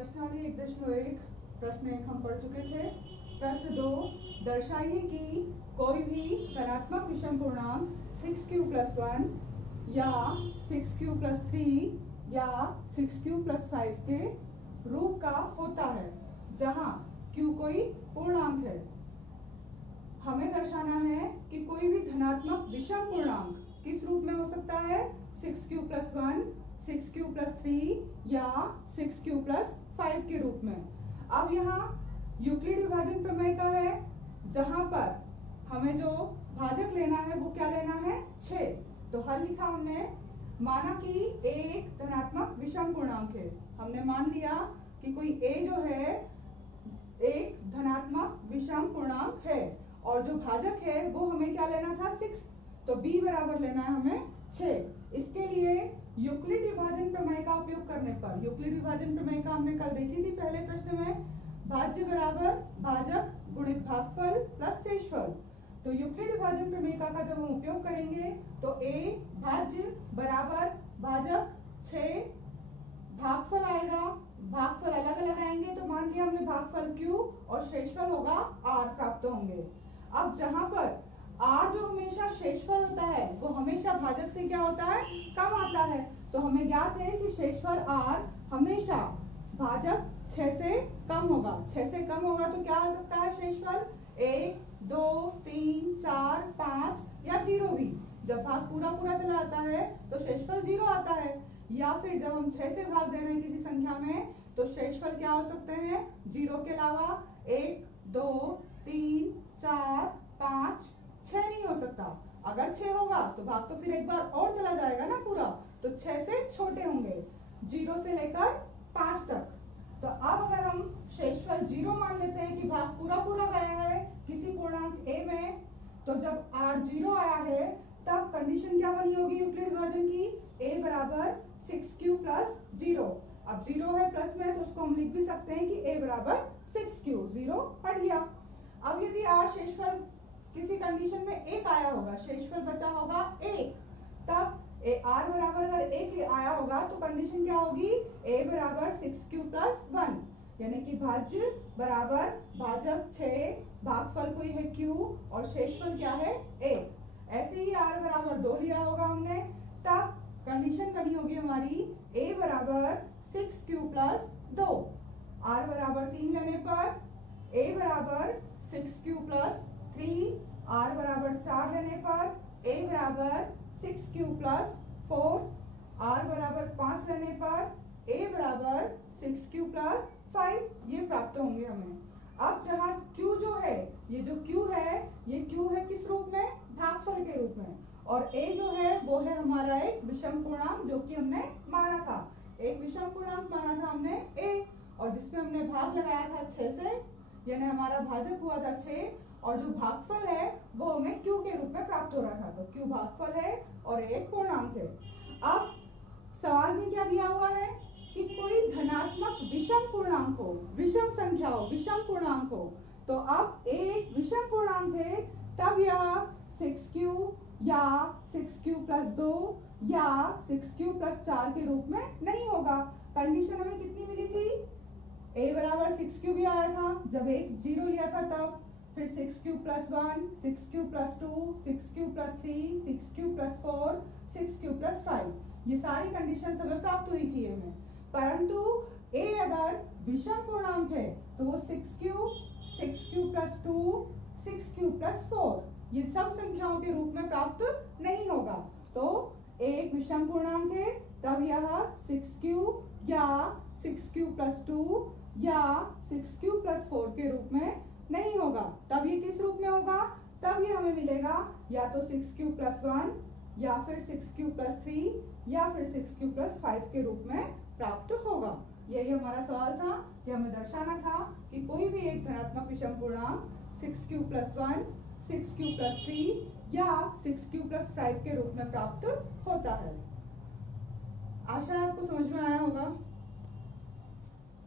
प्रश्नावली 1.1 प्रश्न 1 हम पढ़ चुके थे। प्रश्न 2, दर्शाइए कि कोई भी धनात्मक विषम पूर्णांक 6q + 1 या 6q + 3 या 6q + 5 के रूप का होता है जहां q कोई पूर्णांक है। हमें दर्शाना है कि कोई भी धनात्मक विषम पूर्णांक किस रूप में हो सकता है, 6q + 1, 6q + 3 या 6q + 5 के रूप में। अब यहाँ यूक्लिड विभाजन प्रमेय का है, जहां पर हमें जो भाजक लेना है वो क्या लेना है, 6। तो हल लिखा हमने, माना कि a एक धनात्मक विषम पूर्णांक है। हमने मान लिया कि कोई a जो है एक धनात्मक विषम पूर्णांक है और जो भाजक है वो हमें क्या लेना था, 6। तो b बराबर लेना है हमें 6। इसके लिए यूक्लिड विभाजन प्रमेय का उपयोग करने पर, यूक्लिड विभाजन प्रमेय का हमने कल देखी थी पहले प्रश्न में, भाज्य बराबर भाजक गुणित भागफल प्लस शेषफल। तो यूक्लिड विभाजन प्रमेय का जब हम उपयोग करेंगे तो a भाज्य बराबर भाजक 6, भागफल आएगा, भागफल अलग अलग आएंगे तो मान लिया हमने भागफल q और शेषफल होगा r प्राप्त होंगे। अब जहां पर r जो हमेशा शेषफल होता है वो हमेशा भाजक से क्या होता है, कम आता है। तो हमें ज्ञात है कि शेषफल r हमेशा भाजक 6 से कम होगा। 6 से कम होगा तो क्या आ सकता है शेषफल, 1, 2, 3, 4, 5 या 0 भी। जब भाग पूरा पूरा चला आता है तो शेषफल 0 आता है, या फिर जब हम 6 से भाग दे रहे हैं किसी संख्या में तो शेषफल क्या हो सकते हैं, 0 के अलावा 1, 2, 3, 4, 5, 6 नहीं हो सकता। अगर 6 होगा तो भाग तो फिर एक बार और चला जाएगा ना पूरा, तो 6 से छोटे होंगे, 0 से लेकर 5 तक। तो अब अगर हम शेषफल 0 मान लेते हैं कि भाग पूरा पूरा गया है किसी पूर्णांक a में, तो जब r 0 आया है तब कंडीशन क्या बनी होगी यूक्लिड विभाजन की, a बराबर 6q + 0। अब 0 है प्लस में तो उसको हम लिख भी सकते हैं कि a बराबर 6q, 0 हट गया। अब यदि r शेषफल किसी कंडीशन में 1 आया होगा, शेषफल बचा होगा 1, तब r बराबर अगर 1 आया होगा तो कंडीशन क्या होगी, a बराबर 6q + 1, यानी कि भाज्य बराबर भाजक 6, भागफल कोई है q और शेषफल क्या है 1। ऐसे ही r बराबर 2 लिया होगा हमने, तब कंडीशन बनी होगी हमारी a बराबर 6q + 2, r बराबर 3 लेने पर a बराबर 6q + 3, r बराबर 4 लेने पर a बराबर 6q + 4, r बराबर 5 लेने पर a बराबर 6q + 5, ये प्राप्त होंगे हमें। अब जहाँ q जो है, ये जो q है, ये q है किस रूप में, भागफल के रूप में, और a जो है वो है हमारा एक विषम पूर्णांक जो कि हमने माना था, एक विषम पूर्णांक माना था हमने a, और जिसमें हमने भाग लगाया था 6 से, यानी हमारा भाजक हुआ था 6, और जो भागफल है वो हमें q के रूप में प्राप्त हो रहा था। तो q भागफल है और एक पूर्णांक है। अब सवाल में क्या दिया हुआ है कि कोई धनात्मक विषम पूर्णांक हो, विषम संख्या हो, विषम पूर्णांक हो। तो अब a एक विषम पूर्णांक है, तब यह 6q या 6q + 2 या 6q + 4 के रूप में नहीं होगा। कंडीशन हमें कितनी मिली थी, a बराबर 6q भी आया था जब एक 0 लिया था तब, फिर 6q + 1, 6q + 2, 6q + 3, 6q + 4, 6q + 5, ये सारी कंडीशन हमें प्राप्त हुई थी हमें। परंतु a अगर विषम पूर्णांक है तो वो 6q, 6q + 2, 6q + 4, ये सब संख्याओं के रूप में प्राप्त नहीं होगा। तो a एक विषम पूर्णांक है, तब यह 6q या 6q + 2 या 6q + 4 के रूप में नहीं होगा। तब ये किस रूप में होगा, तब ये हमें मिलेगा या तो 6q + 1 या फिर 6q + 3 या फिर 6q + 5 के रूप में प्राप्त होगा। यही हमारा सवाल था कि हमें दर्शाना था कि कोई भी एक धनात्मक विषम पूर्णांक 6q + 1, 6q + 3 या 6q + 5 के रूप में प्राप्त होता है। आशा है आपको समझ में आया होगा।